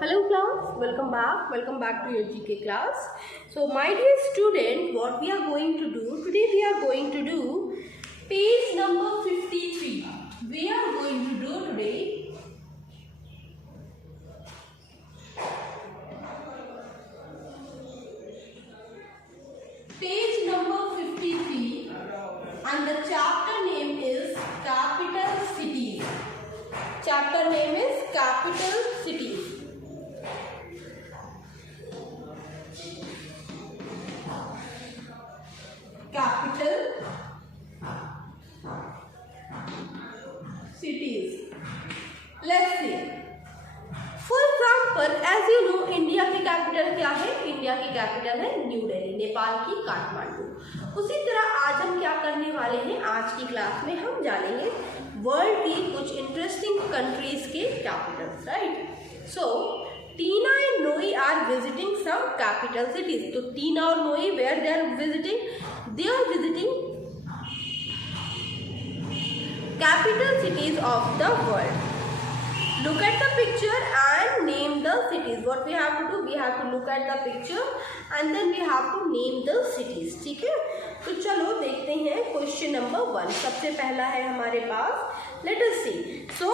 Hello class, welcome back to your GK class. So my dear student, what we are going to do today, we are going to do page number 53. We are going to do today page number 53 and the chapter name is Capital Cities. Chapter name is Capital Cities. Capital cities. Let's see. For example, as you know, India की capital क्या है? India की capital है new Delhi, Nepal की काठमांडू। उसी तरह आज हम क्या करने वाले हैं? आज की क्लास में हम जानेंगे वर्ल्ड की कुछ इंटरेस्टिंग कंट्रीज के capitals, right? So Tina and Noi are visiting some capital cities. तो टीना और Noi where they are visiting? They are visiting capital cities of the world. Look at the picture and name the cities. What we have to do? We have to look at the picture and then we have to name the cities. ठीक है? तो चलो देखते हैं question number 1. सबसे पहला है हमारे पास. Let us see. So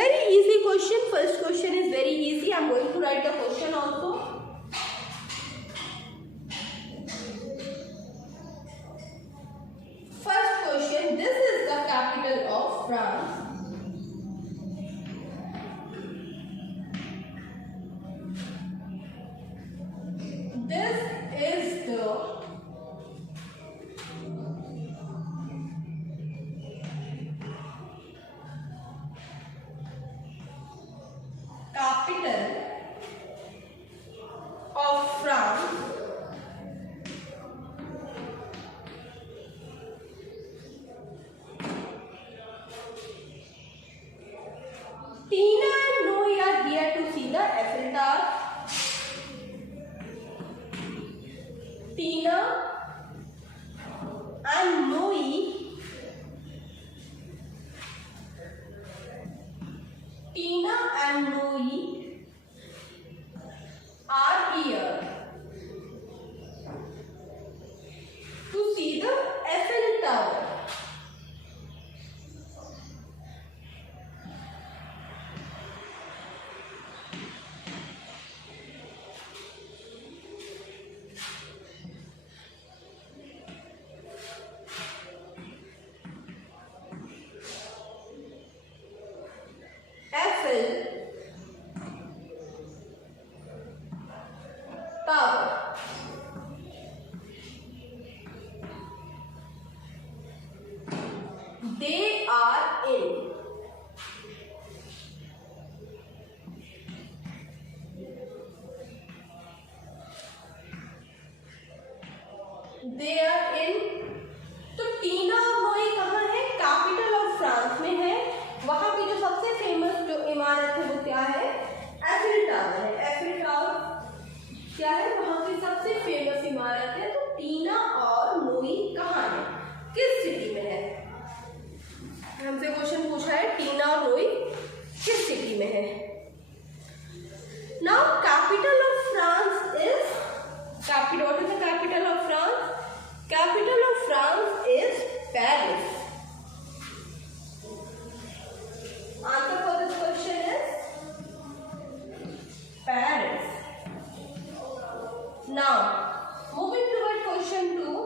very easy question. First question is very easy. I am going to write the question also. This is the capital of France. This is the capital of France. Tina and Noe are here to see the Eiffel Tower. Tina and Noe are here to see the Eiffel Tower. Tower. They are in तो Tina और नोई कहाँ है? Capital of France में है। वहां की जो सबसे फेमस जो इमारत है वो क्या है? एफिल टावर है। एफिल टावर क्या है? वहां की सबसे फेमस इमारत है। तो टीना और नोई कहाँ है? किस सिटी में है? हमसे क्वेश्चन पूछा है टीना और नोई किस सिटी में है? Now capital of France is capital. What is the capital of France? Capital of France is Paris. Answer for this question is Paris. Now, moving toward question 2.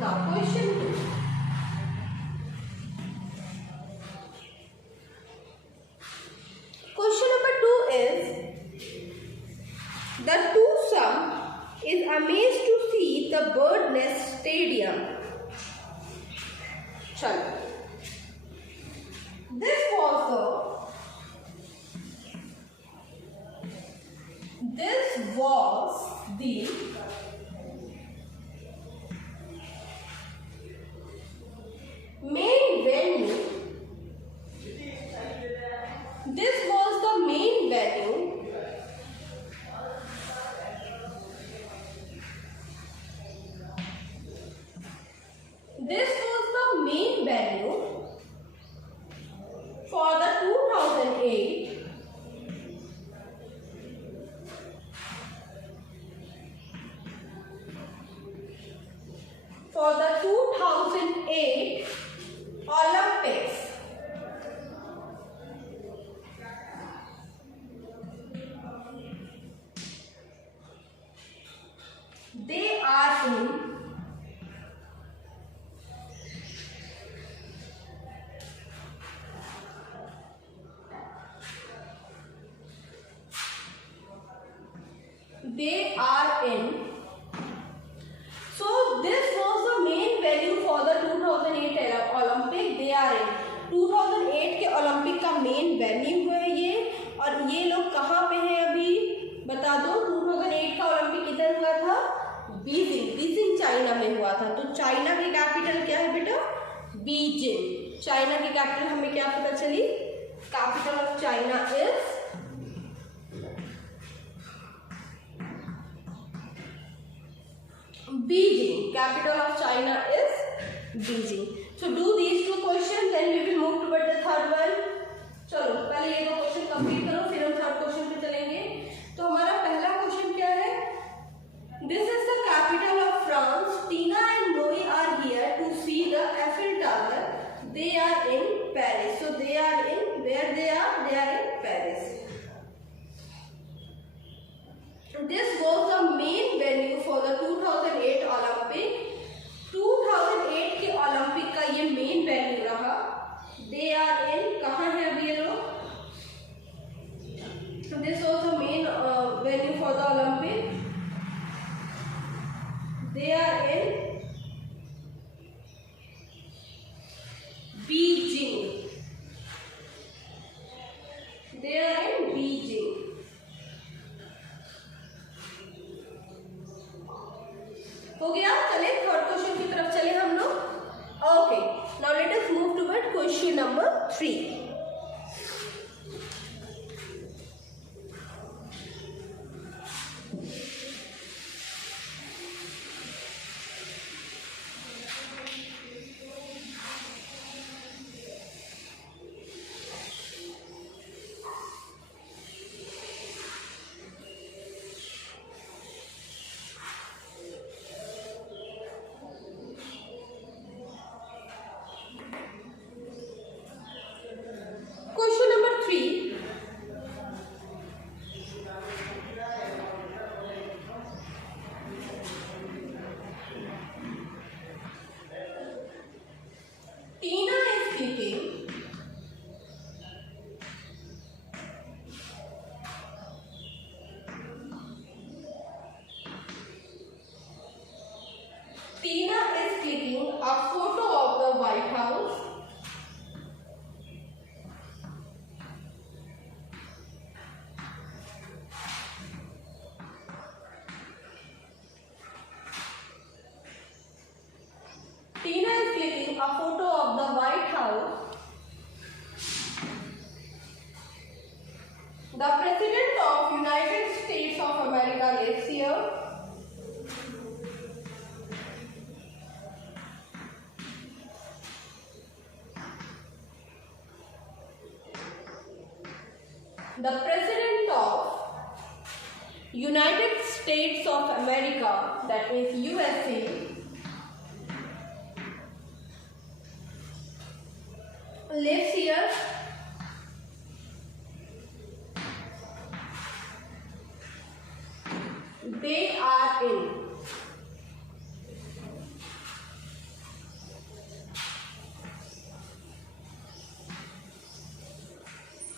Now, question 2. The twosome is amazed to see the bird nest stadium. Chalo. This was the main venue. This was the main venue This the 2008 Olympics. They are in so this was the main venue for the 2008 Olympic. They are in 2008 के Olympic का main venue है ये, और ये लोग कहाँ पे हैं अभी बता दो। 2008 का ओलंपिक किधर हुआ था? बीजिंग चाइना में हुआ था। तो चाइना की कैपिटल क्या है बेटा? बीजिंग। चाइना की कैपिटल हमें क्या पता चली? Capital of China is Beijing. Capital of China is Beijing. So do these two questions, then we will move toward the third one. चलो पहले ये दो क्वेश्चन कंप्लीट करो, फिर हम थर्ड क्वेश्चन पे चलेंगे। तो हमारा पहला क्वेश्चन क्या है? This is the capital of France. Tina and Noe are here to see the Eiffel Tower. They are in Paris. So they are in where they are? They are in Paris. This was the main venue for the 2008 Olympic. 2008 के Olympic का ये main venue रहा। They are in कहाँ है अभी ये लोग? So this was the main venue for the Olympic. They are in Beijing. They are in Beijing. हो गया? चले थर्ड क्वेश्चन की तरफ चले हम लोग। Okay, now let us move toward question number 3। Tina is clicking a photo of the White House. Tina is clicking a photo of the White House. The President of United States of America lives here. The President of United States of America, that means USA, lives here.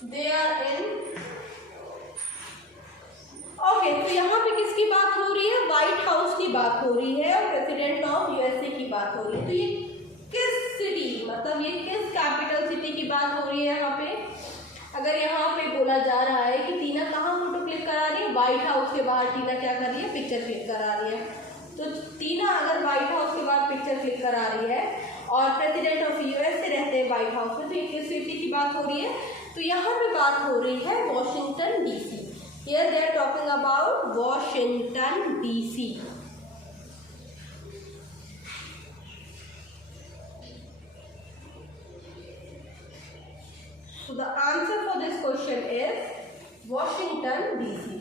They are in okay, तो यहाँ पे किसकी बात हो रही है? White house की बात हो रही है और प्रेसिडेंट ऑफ यूएसए की बात हो रही है। तो ये किस सिटी, मतलब ये किस कैपिटल सिटी की बात हो रही है यहाँ पे? अगर यहाँ पे बोला जा रहा है कि टीना कहाँ फोटो क्लिक करा रही है? व्हाइट हाउस के बाहर टीना क्या कर रही है? पिक्चर क्लिक करा रही है। तो टीना अगर व्हाइट हाउस के बाहर पिक्चर क्लिक करा रही है और प्रेसिडेंट ऑफ यूएसए रहते हैं व्हाइट हाउस में, तो ये किस सिटी की बात हो रही है? तो यहाँ पे बात हो रही है Washington DC. Here they are talking about Washington DC. So the answer for this question is Washington DC.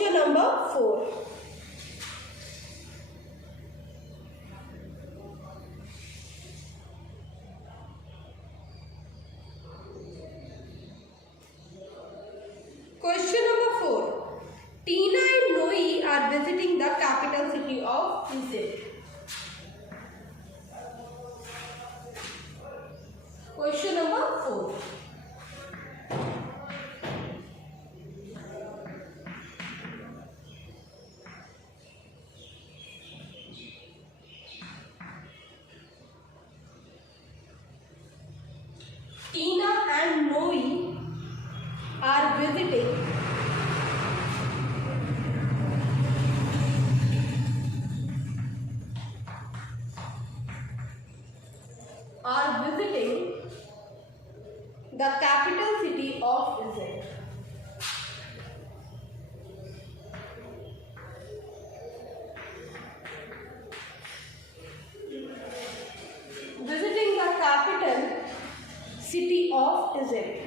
Question number 4. Question number 4. Tina and Noe are visiting the capital city of Egypt. Question number 4. Tina and Noe are visiting the capital city of Egypt. Visiting the capital city of Egypt.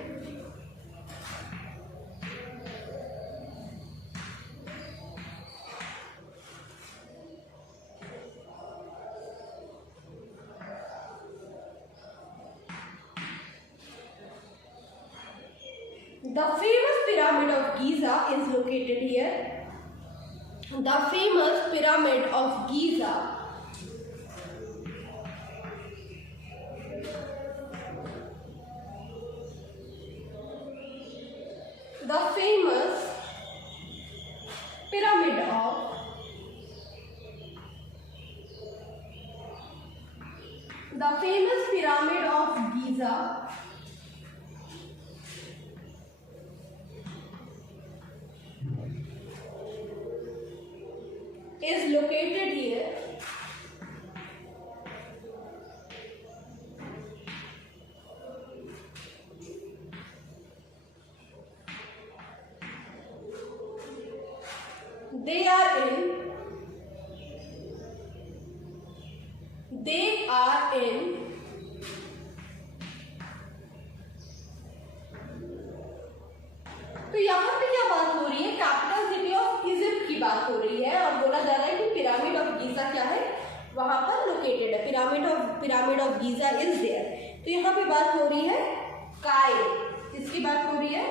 The famous pyramid of Giza is located here. The famous pyramid of Giza is located here. They are in तो यहाँ पे क्या बात हो रही है? Capital city of Egypt की बात हो रही है और बोला जा रहा है कि पिरामिड ऑफ गीजा क्या है, वहां पर लोकेटेड है. Pyramid of Giza is there. तो यहाँ पे बात हो रही है कायरो. किसकी बात हो रही है?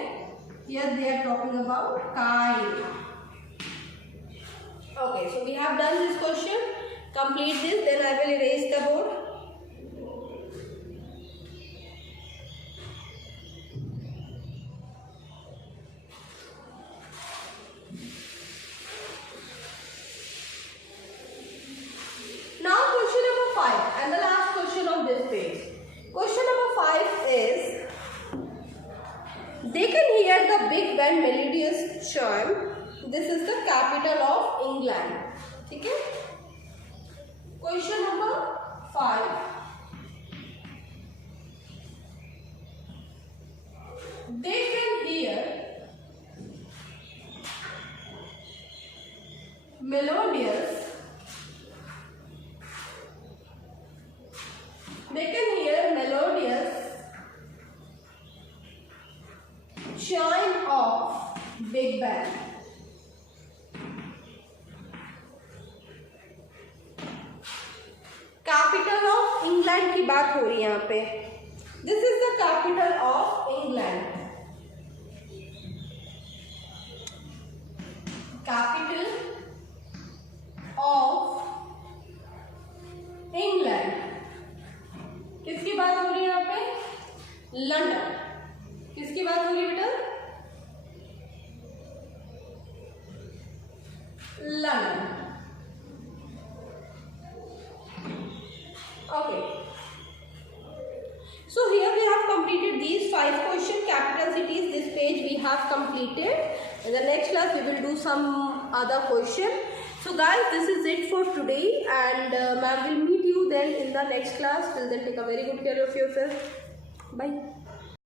Here they are talking about Cairo. Okay, so we have done this question. Complete this, then I will erase the board. Now question number 5 and the last question of this page. Question number 5 is, they can hear the big band melodious chime. This is the capital of England. ठीक है? Question number 5. They can hear melodious. They can hear melodious chime of big band. Capital of England की बात हो रही है यहाँ पे. This is the capital of England. Capital of England. किसकी बात हो रही है यहाँ पे? लंदन. किसकी बात हो रही है बेटा? London. Okay. So here we have completed these 5 question capital cities. This page we have completed. In the next class we will do some other question. So guys, this is it for today, and ma'am will meet you then in the next class. Till then, take a very good care of yourself. Bye.